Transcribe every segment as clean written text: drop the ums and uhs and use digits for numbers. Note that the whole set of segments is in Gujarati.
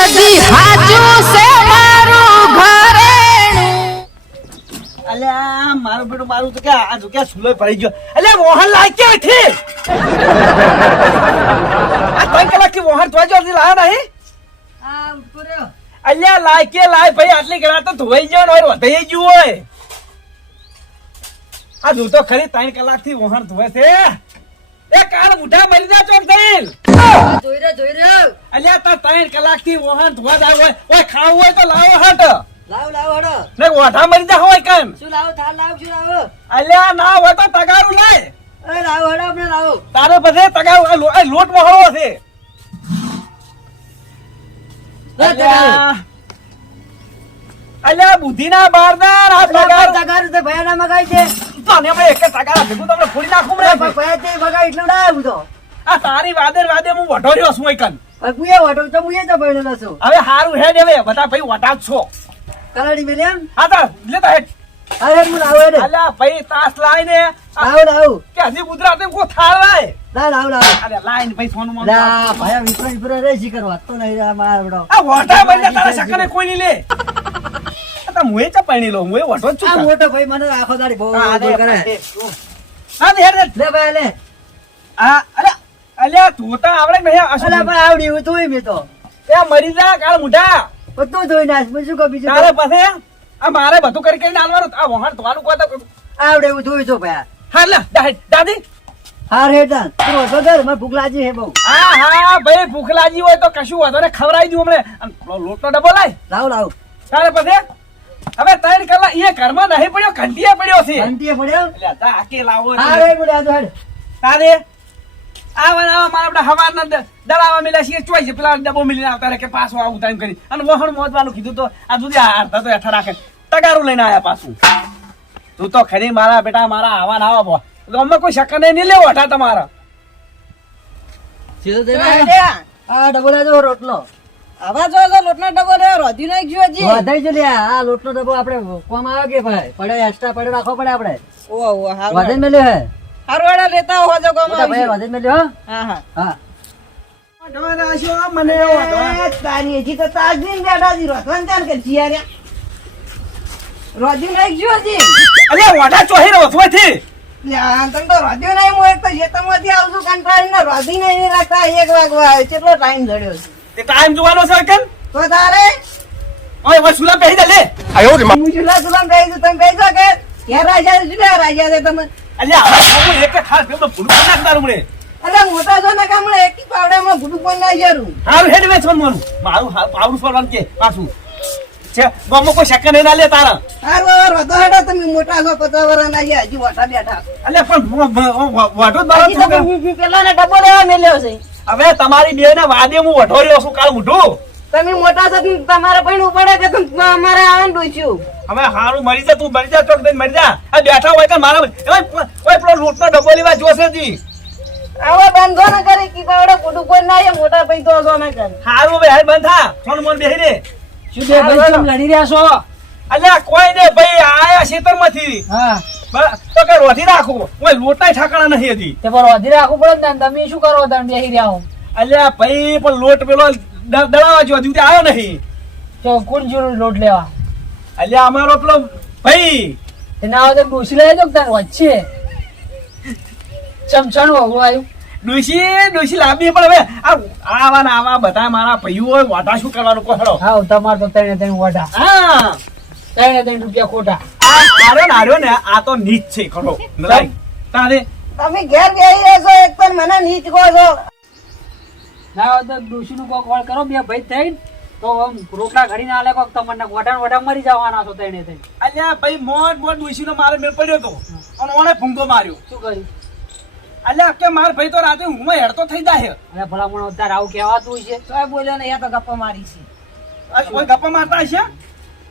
સદી હાચું છે મારું ઘરેણું. અલ્યા મારું બેટું મારું તો કે આ જુક્યા સુલો ભરી ગયો. અલ્યા મોહનલાલ ક્યાંથી આ 3 કલાકથી મોહન તો જો લાયા નહીં. આ ઉઠો રહ્યો. અલ્યા લાય ભાઈ આટલી ગળા તો ધોઈ ગયો ને હોય વધઈ ગયું હોય. આ જો તો ખરી 3 કલાકથી મોહન ધોવે છે. એ કાળ મુઠા મરી જા ચોક દઈલ. જોઈ રહ્યો. અલ્યા તા 3 કલાકથી મોહન ધોવા જાય હોય ઓય ખાવું હોય તો લાવો હટ લાવ હડો. ને ઓઠા મરી જા હોય કન. શું લાવો થાળ લાવ શું લાવો? અલ્યા ના હોય તો તગારું લાય. અરે લાવો હડો આપણે લાવો. તારે બધે તગારું લોટ મોહળો છે. અલ્યા બુદ્ધિના બારદાર આ તગારું તો ભયા ના મગાઈ છે. તને અમે એક તગારા ભેગું તમને ફોડી નાખું રે. ભયા તે મગાઈ એટલું ના આવ્યું તો. આ તારી વાદે હું વઢો રહ્યો છું કન. મુએ વાટો તો મુએ તો ભણેલો છું. હવે હારું હેડ હવે બધા ભાઈ વટા જ છો. કલાડી મેલ્યા. હા તા લેતા હેડ. અરે હું લાવો રે. અલ્યા ભાઈ તાસ લાઈને લાવો. કે હજી ગુજરાતે કો થાળ લાય. લાવ. અરે લાઈન ભાઈ સોનું મન. લા ભયા વિપરો રે શીખર વાત તો નહીં રે માર બડો. આ વટા બને તારા શકને કોઈ નહીં લે. આ મુએ ચપાણી લો મુએ વટો જ આ છું. મોટો ભાઈ મને આખો દાડી બહુ બોલ કરે. હા દે હેડ. લે ભાઈ લે. આ અલ્યા તું તો આવડે નહીં અલા પણ આવડી હું તોય મે તો. એ મરી જા કાળ મુઢા. બધું ધોઈ નાખ બીજું કો બીજું તારે પાસે આ મારે બધું કરી કરીને આલવાનું આ વહાણ ધોવાનું કોતા આવડે હું ધોઈ છો ભયા. હા લે દાદી હાર હેડન તું ઓછો કર મને ભૂખ લાગી હે બહુ. હા ભાઈ ભૂખ લાગી હોય તો કશું વાંધો ને ખવડાવી દઉં હમણે લોટનો ડબ્બો લાય. લાવ. તારે પાસે હવે 3 કલાક એ ઘરમાં નહીં પડ્યો ઘંટીએ પડ્યો છે. ઘંટીએ પડ્યો. એટલે તા આકે લાવો હા રે બુડા તો હેડ. તારે આવા મારા હવારના દળાવા મિલ્યા છે ચોઈ છે પેલા ડબ્બો મિલીને આવતા રહે કે પાછો આવું ટાઈમ કરી અને વહણ મોજવાનું કીધું તો આ સુધી હારતા તો હેઠા રાખે તગારું લઈને આયા પાછું. તું તો ખરી મારા બેટા મારા આવા ના આવા અમે કોઈ શક્કર નહીં લેવો હટા તમારા. આ ડબો લેજો રોટલો. આવા જો લોટનો ડબ્બો રે રોધી નાખ્યો હજી. વધાઈ જો લે આ લોટનો ડબો આપણે કોમ આવે કે ભાઈ પડે એક્સ્ટ્રા પડે રાખવો પડે આપણે. ઓહો હારું વધાઈ મેલ્યો હે. હારવાડા લેતા હો જો મોટા ભાઈ વધાઈ મેલ્યો. હા હા મને તારી હજી તો તાજની બેઠા જી રોધવાન ચાલ કે જીયા રોધી નાખ્યો હજી. અલ્યા વાડા ચોહી રહ્યો છો થી તને તો રોધ્યો નહીં હું એક તો ખેતરમાંથી આવશું કંટાળીને રોધી નહીં રાખતા 1 વાગવા આવે કેટલો ટાઈમ જડ્યો છે તે ટાઈમ જોવાનો છે કેમ તો તારે ઓય ઓય સુલા પહેરી દે લે. હું જુલા સુલામ કહી દઉં તમે કહી દો કે ક્યાં રાજા જુલા રાજા છે તમે. અલ્યા હું એક ખાસ પેલો ભૂલું કરી નાખ તારું મને. અરે મોટા છો ને કામણે એકી પાવડામાં ગુડું કોઈ ના જરૂર. હારું હેડ વેચ મારું મારું પાવડું સોરવાનું કે પાછું છે ગમો કોઈ શક્કર નહીં ના લે તારા. હારું રોધો હેડો તમે મોટા છો 50 વર્ષના છે હજી વાટા બેઠા. અલ્યા પણ વાટો જ મારો હજી તમે પેલા ને ડબ્બો લેવા મેલ્યો છે. હવે તમારી બે ના વાદે હું વઢો રહ્યો છું કાળ મોઢું. તમે મોટા છો તમારે પૈણું પડે કે તમે અમારે આવવાનું ડોસ્યું. હવે હારું મરી જા તું મરી જા ચોક દઈને મરી જા. આ બેઠા હોય કે મારા ઓય પેલો લોટનો ડબ્બો લેવા જોશે જી. હવે બંધો ના કરે કી પાવડે ગુડું કોઈ ના છે મોટા પૈ તો જો ના કરે. હારું હવે હાલ બંધ થા ફોન મોન બેહી રે. શું બે ભાઈ કેમ લડી રહ્યા છો? અલ્યા કોઈ ને ભાઈ આયા ખેતરમાંથી હા તો કે રોધી રાખો ઓય લોટાય ઠાકણા નહીં હતી. તે પર વધી રાખવું પડે ને તમે શું કરો તમે બેહી રહ્યા હો? અલ્યા ભાઈ પણ લોટ પેલો દળાવા જો હજુ આવ્યો નહીં. તો કોણ જોડે લોટ લેવા? અલ્યા અમારો પેલો ભાઈ એના આવે તો ડોસી લઈ જાવ તાર વચ્ચે ચમચાનું વગડું આવ્યું. ડોશી લાંબી પણ હવે આવા ને આવા બધા મારા ભાઈઓ હોય વાટા શું કરવાનું કોહડો. હા તમારે તો 3 વટા હા 3 રૂપિયા ખોટા. આર્યો ને આ તો નીચ છે ખરો તારે તમે ઘેર બેહી રહેશો એક પણ મને નીચ કહો છો. ના હોય તો ડોશીનું કોક વાળ કરો બે ભાઈ થઈને તો આમ રોટલા ઘડીને આલે કોક તમને વટા મરી જવાના છો 3. અલ્યા ભાઈ મોટ ડોશી નો મારે મેળ પડ્યો તો અને ઓણે ભૂંગો માર્યો. શું કર્યું? અલ્યા કે માર ભાઈ તો રાતે ઊંઘમાં હેડતો થઈ જાય. અરે ભલામણ તાર આવું કહેવાતું છે? તો બોલ્યો ને યા તો ગપ્પા મારી છે. કોઈ ગપ્પા મારતા હશે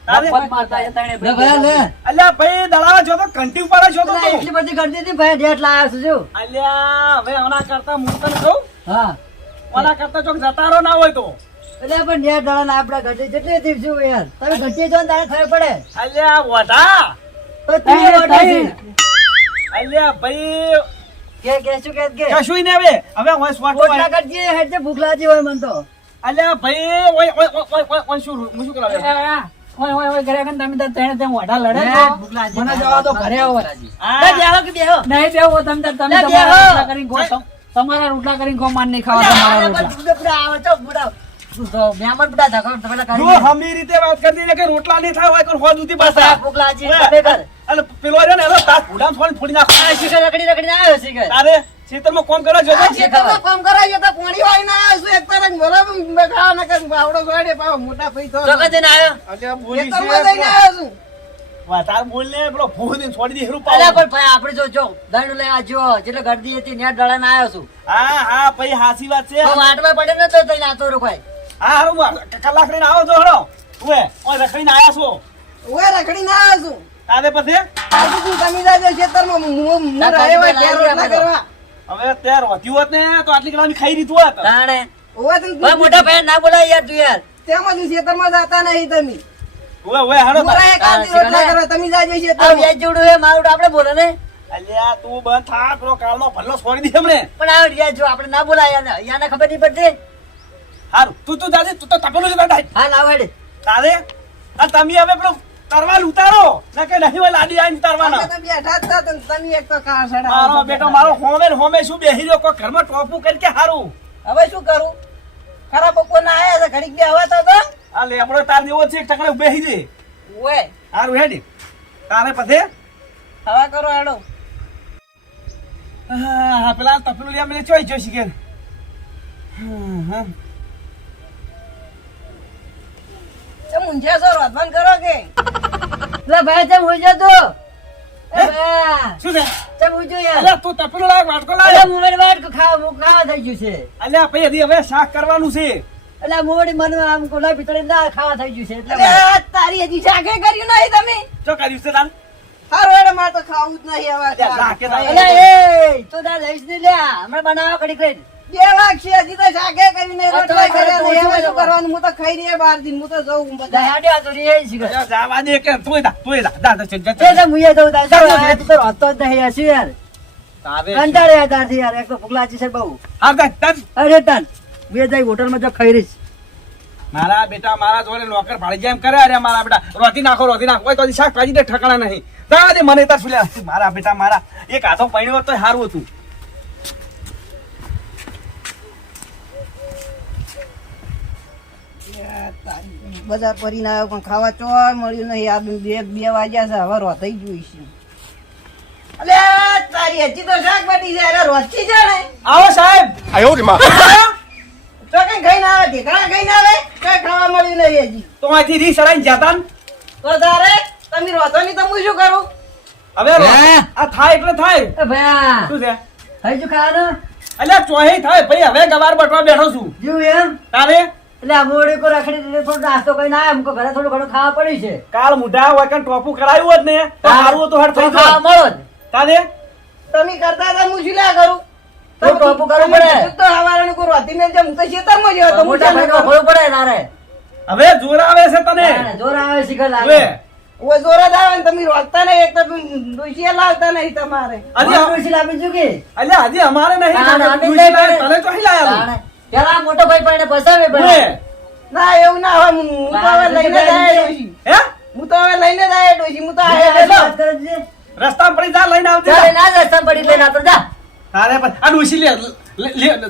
ગપ્પા મારતા છે 3 ભાઈ. અલ્યા ભાઈ દળાવા જો તો ઘંટી ઉપાડે છો તો એટલી બધી કરતી હતી ભાઈ ડેટ લાયા છે જો. અલ્યા હવે ઓના કરતા મૂર્તન કહું હા ઓના કરતા ચોક જતારો ના હોય તો એટલે પણ ડેટ ડાળા આપડા ઘટી જેટલી દીધું યાર તમે ઘટી જો તારે ખબર પડે. અલ્યા વઢા તો તું વટા છે. અલ્યા ભાઈ કે શું કે કશું ને હવે હવે હું સ્વાટો ઓટલા કરજે હેડ જે ભૂખ લાગી હોય મન તો અલ્યા ભાઈ ઓય ઓય ઓય ઓય ઓય શું હું શું કરાવ્યો ઓય ઘરે કન તમે તાર ત્રણે તેમ વઢા લડે હે, છો. ભૂખલાજી, મને જવા દો ઘરે આવો. બે બેહો કે બેહો? નહીં બેહો તમે તાર તમે ના, તમારા બેહો. રોટલા કરીને ખો. તમારા રોટલા કરીને ખો, માન નહીં ખાવા તમારા અરે, રોટલા. પણ બુડા આવે તો બુડા. તું તો મહેમાન બુડા ધકો તો પેલા કરી જો હમી રીતે વાત કરતી ને કે રોટલા નહીં થાય હોય કોઈ હોદ ઉતી પાછા ભૂખલાજી, ઓય, તમે કર. અને પેલો રહ્યો ને એનો તાસ ભૂડામ ફોડી નાખો આ શિખર રખડીને આવ્યો શિખર. તારે ખેતરમાં કોમ કરવા જોજો આ ખેતરમાં કામ કરાવીએ તો પાણી વાળીને આવ્યો છું. એક તારે બરાબર બેઠા ને કંઈક આવડો સોડે પાછો મોટા પૈ થયો. તો કદે ના આવ્યો? અલ્યા બોલી ખેતરમાં જઈને આવ્યો છું. વાહ તાર બોલ ને પેલો ભૂદીને છોડી દે હેરું અલ્યા પાવ પણ ભાઈ આપણે જો દંડ લઈ આજો જેટલે ગરદી હતી નેટ દળાને આવ્યો છું. હા હા ભાઈ હાસી વાત છે તો વાટમાં પડે ને તો તઈ નાતો રોકાય. હા હારું કલાક રહીને આવો છો હળો ઓય ઓય રખડીને આયા છો ઓય રખડીને આવ્યો છું. તારે પછી આજે તું તમે જાજો ખેતરમાં હું રહ્યો હોય ઘેર રોટલા કરવા. હવે તે રોતી હોત ને તો આટલી કલાક ખાઈ રીતું હોત તાણે ઓય તમે ભાઈ મોટા ભાઈ ના બોલાય યાર તું યાર. તેમાં જ ખેતરમાં જાતા નહીં તમે. ઓય ઓય હાલો હું રહ્યા કાંતિ રોટલા કરવા તમે જાજો આ ખેતરમાં. વ્યાજ જેવડું હે મારું તો આપણે બોલે ને. અલ્યા તું બંધ થા પેલો કાળનો ભલ્લો છોડી દે હમણે પણ આ વ્યાજ જો આપણે ના બોલાય યાર યાને ખબર નહીં પડતી. હારું તું જાજે તું તો તપેલું જ બેઠા હા લાવ હેડ. તારે આ તમે હવે પેલો તરવાલ ઉતારો ના કે નહીં હોય લાડી આઈને તરવાના તમે બેઠા જ હતા તો તમે એક તો કાર સડા મારો બેટો મારો હોમે ને હોમે શું બેહી રહ્યો કોઈ ઘરમાં ટોપું કરી કે હારું હવે શું કરું? ખરા બપોર ના આયા તો ઘડીક બે હવા તો દો. આ લેબડો તાર જેવો છે એક ટકડે બેહી દે ઓય હારું હેડી તારે પછી હવા કરો હેડો. હા પેલા તપેલું લે મને ચોઈ જોઈ શીખે હા તે મુંજ્યા છો રોધવાન કરો કે? લે ભાઈ તેમ હોઈ જતો. એ ભાઈ શું છે તેમ હોઈ જો યાર. અલ્યા તું તપેલું લાય વાટકો અલ્યા લાય મુંબઈ વાટ ખાવા થઈ ગયું છે. અલ્યા પછી હજી હવે શાક કરવાનું છે અલ્યા મુંબઈ મને આમ કોલા પિતળી ના ખાવા થઈ ગયું છે એટલે અરે આ તારી હજી શાકે કર્યું નહીં તમે? શું કર્યું છે તાર હારું હેડો મારે તો ખાવું જ નહીં હવે. અલ્યા શાકે તો- અલ્યા એ તો તાર લઈશ ને લ્યા હમણાં બનાવો કડી કઈ. બે વાગશે હજી તો શાકે કર્યું નહીં, આ તો રોટલા કર્યા તો નહીં. હવે ઓછું શું કરવાનું? હું તો ખાઈ રહી બહાર જઈને હું તો જઉં બધા. દાડે આ તો રે શીખર. અલ્યા જાવા દે કે તોય જા જા તે તો મુયે તો તાર તો આ તો હતો જ નહીં હશે યાર. તારે કંટાળે યાર તારથી યાર એક તો ભૂખલાજી છે બહુ. હા જા અરે તાન બે જઈ હોટલમાં જો ખાઈ રહીશ. મારા બેટા મારા જોડે નોકર ભાડી જેમ કરે અરે મારા બેટા રોટી નાખો કોઈ તો શાકભાજી ને ઠકાણા નહીં જવા દે મને તાર ફૂલ્યા મારા બેટા મારા એક હાથો પૈણ્યો તો સારું હતું બજાર ફરીને આવ્યો પણ ખાવા ચોય મળ્યું નહીં. આ બે વાગ્યા છે હવે રોધાઈ જોઈશું. અલે તારી હજી તો શાક બની છે. અરે રોચી છે ને આવો સાહેબ તો કઈ ખાઈને આવે ઢેકણા ખાઈને આવે કઈ ખાવા મળ્યું નહીં હજી. તો અહીંથી રી સરાઈને જતા ને તો તારે તમે રોતો નહીં તો હું શું કરું? હવે આ થાય એટલે થાય એ ભયા શું છે થઈ ગયું ખાવાનું? અલ્યા ચોહી થાય ભાઈ હવે ગવાર બટવા બેઠો છું જીવ એમ તારે એટલે આ મોડી કો રખડી દીધી થોડો નાસ્તો કરીને આયા અમુક ઘરે થોડું ઘણું ખાવા પડ્યું છે. કાલ મુઢા હોય કાન ટોપું કરાયું હોત ને તો સારું હતું હટ થઈ ખાવા જાય મળો જ. તારે તમે કરતા હતા હું શું લ્યા કરું? તો ટોપું કરવું પડે. તમે તો હવારે કોઈ રોતી મેં જેમ હું તો ખેતરમાં ગયો હતો. હું મોટા ચાલે ભાઈનો કરું. ભોળું પડે તારે. હવે જોર આવે છે તને તારે જોર આવે શીખર લાગે. હવે ઓય જોરદ આવે ને તમે રોકતા નહીં. એક તો ડોશીએ લાવતા નહીં તમારે. હજી મારું ડોશી લાવી ચૂકી. અલ્યા હજી અમારે નહીં તાણે અમે ડૂસી લઈ લાય, પડે. તને ચોહી લાયા તાણે. પેલા આ મોટો ભાઈ પણ ફસાવે હું? પણ. ના એવું ના હોય. હું તો હવે લઈને જ આયા ડોશી. હે હું તો હવે લઈને જ આયા ડોશી. હું તો આ આયા શું પેલો. વાત કરે છે? રસ્તામાં પડી જા લઈને આવતી ચાલે જા. ના રસ્તા પડી લઈને આવતો જા. તારે પણ આ ડૂસી લે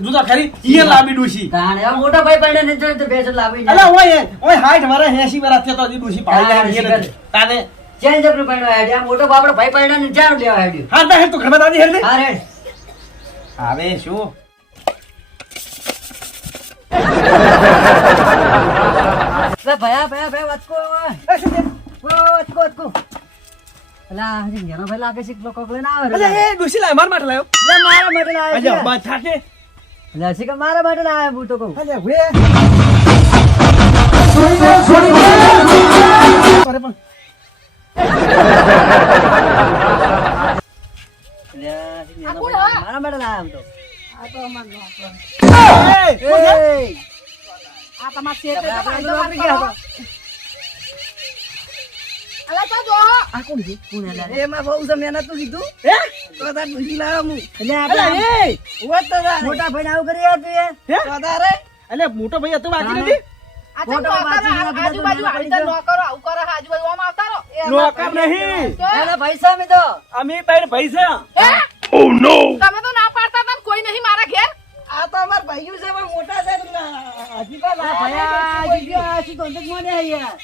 જુદા ખરી ઈ લાંબી ડૂસી તાણે આ મોટો ભાઈ પણ ને જોઈ તો બેસો લાવી જાય. અલા ઓય ઓય 60 વાળા 80 વાળા થયો તો હજી ડૂસી પાડી હા, લે શીખર. તારે ચેન્જ આપણું પણ આઈડિયા મોટો બાપડો ભાઈ પણ ને જાણ લેવા આઈડિયો. હા તા હે તું ઘરમાં દાદી હેલ દે હા રેડ. આવે શું લે ભયા વચકો. એ શું છે? વચકો. અલા હજી ઘેરો ભાઈ લાગે છે કે કોક લઈને આવે રે. અલા એ ડૂસી લાય માર માટે લાયો લે મારા માટે લાવે છે. અલ્યા બા થાકે લે શીખર મારા માટે લાવે હું તો કહું. અલ્યા વે અરે પણ લે શીખર મારા માટે લાવે આમ તો. આ તો અમાર નોકર. એ શું છે? એ આ તમાર શેઠ છે, આપણે તો વાપરી ગયા હતા. અલા તો જો. આ કોણ છે? કોણ હે લે? એમાં બહુ છે મહેનત તો કીધું. હે તો તાર ડોશી લાવ્યો હું. એટલે અલા આપણે એ હોત તો તારે. મોટા ભાઈ આવું કરી યાર તું યાર. હે તો તારે. એટલે મોટો ભાઈ હતો બાકી નથી આ તો નોકરો, આજુબાજુ આવી રીતે નોકરો આવું કરે છે, આજુબાજુ આમ આવતા રહો. નોકર નહીં તો એના પૈસા મેં તો અમે ત્રણ ભાઈ છે હે? તમે તો ના પાડતા હતા ને કોઈ નહીં મારા ઘેર. આ તો અમાર ભાઈઓ છે પણ મોટા છે હજી તો ના ભયા આ શું તો અંતક મને યાર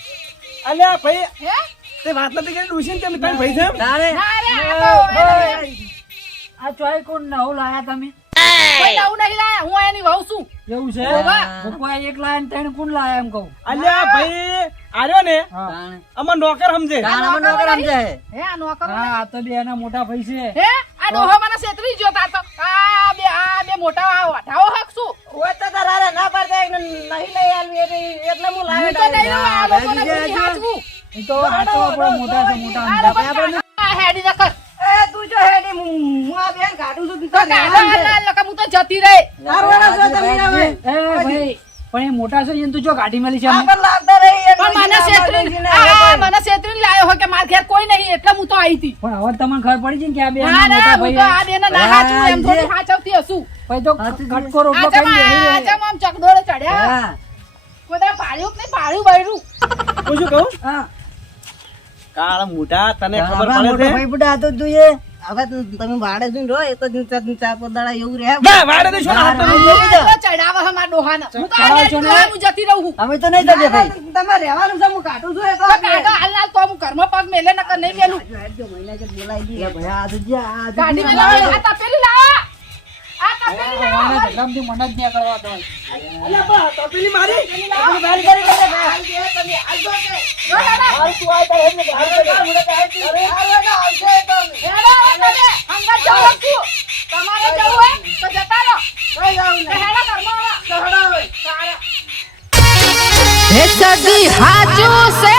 અલ્યા ભાઈ હે? તે વાત નથી કરી ડોશી તમે ત્રણ ભાઈ છે તારે ના રે, આ તો આ ચોય કોણ નવું લાયા તમે કોઈ નવું નહીં લાયા, હું એની વહુ છું. એવું છે ઓવા. તો કોઈ એક લાઈન ત્રણ કોણ લાયા એમ કહું અલ્યા ભાઈ આર્યો ને તાણે અમાર નોકર સમજે તાણામાં નોકર સમજે હે, આ નોકરો હા આ તો બે એના મોટા ભાઈ છે હે? આ ડોહો મને છેતરી ગયો તા તો. આ બે મોટા વાઢાઓ હક છું. હોય તો તારા ના પાડતા એક નહીં લઈ આલવી એટલે હું લાવ્યો હું તો નહીં લઉં, આ લોકોને ભાઈ બુદ્ધિ હાચવું. એ તો આ તો આપણા મોટા છે મોટા આ લોકો આ હેડી નકર. એ તું જો હેડી હું આ બેન કાઢું છું તું તો કાઢો હાલ લોકો, હું તો જતી રહી. મારવાના છો તમે હવે એ ભાઈ પણ એ મોટા છે એને તું જો ગાડી મળી છે આગળ લાગતા રહી પણ મને છેતરીને લાયો હોય કે મારા ઘેર કોઈ નહીં એટલે હું તો આવી હતી. પણ હવે તમને ખબર પડી છે ને કે આ બે ના એના ના, મોટા હું તો ભાઈ આ બેને ના હાચું, એમ થોડી હાચવતી હશું. ભાઈ તો કટકો રોટલો આચમ ખાઈને બેહી રહે. આચમ આમ ચકડોળે ચડ્યા. હા કોઈ દાડો પાડ્યું કે નહીં પાડ્યું બૈરું. હું શું કહું હા કાળ મોટા તને ખબર આપણા મોટો પડે ભાઈ બુડા હતો જોઈએ હવે તમે ભાડે જોઈને રહો એક જ ચાર પાંચ દાડા એવું રહે છે વાડે દે શું હાથ આ એટલો ચડાવે છે મારા ડોહાને. હું તો આ ચડાવો છો ને? ડોહા હું જતી રહું છું. અમે તો નહીં થશે ભાઈ તમે રહેવાનું છે હું કાઢું છું એ તો તો કાઢો હાલ હાલ તો હું ઘરમાં પગ મેલે નકર નહીં મેલું. મહિના કે બોલાવી દઈએ ભાઈ આ તો જ્યાં આ તો ગાડી જ્યાં મેલાવો, આ તપેલી લાવો. આ તપેલી લાવો. ભગવાનના ઝઘડામાંથી મન જ નહીં કરવા દો. અલ્યા બા તપેલી મારી જો દાદા. હેડો હવે તમે. અંદર જવું છું. તમારે જવું હોય તો જતા રહો. તો હેડો ઘરમાં આવો. સારા. हे सदी हाजू से